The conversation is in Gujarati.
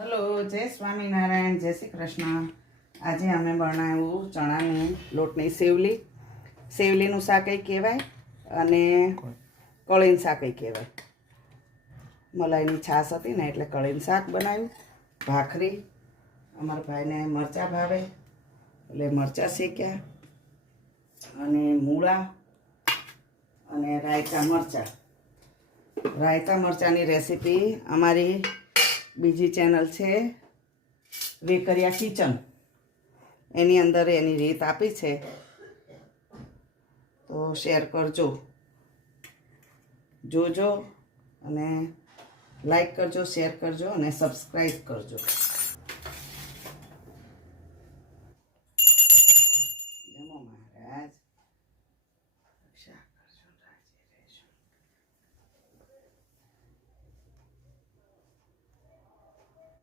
હલો, જય સ્વામિનારાયણ, જય શ્રી કૃષ્ણ. આજે અમે બનાવ્યું ચણાની લોટની સેવલી. સેવલીનું શાક કહેવાય અને કળીનું શાક કહેવાય. મલાઈની છાશ હતી ને એટલે કળીનું શાક બનાવ્યું. ભાખરી, અમારા ભાઈને મરચાં ભાવે એટલે મરચાં શેક્યા, અને મૂળા અને રાયતા મરચાં. રાયતા મરચાંની રેસીપી અમારી બીજી ચેનલ છે વેકરિયા કિચન, એની અંદર એની રીત આપી છે, તો શેર કરજો, જોજો અને લાઈક કરજો, શેર કરજો અને સબસ્ક્રાઈબ કરજો.